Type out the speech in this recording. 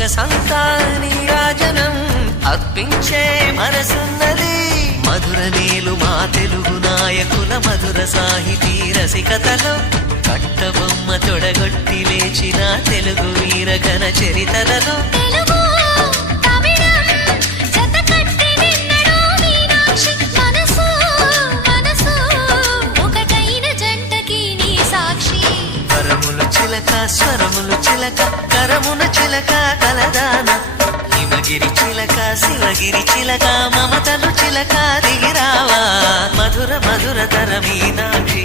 సొగసంతా నీరాజనం అర్పించే మనసున్నది. మధుర నీలు మా తెలుగు నాయకుల మధుర సాహితీ రసికతలో కట్టబొమ్మ తొడగొట్టి లేచిన తెలుగు వీరగణ చరితలలో స్వరములు చిలక కరమున చిలక కలదాన హిమగిరి చిలక శివగిరి చిలక మమతలు చిలక దిగిరావా మధుర మధుర తర మీనాక్షి.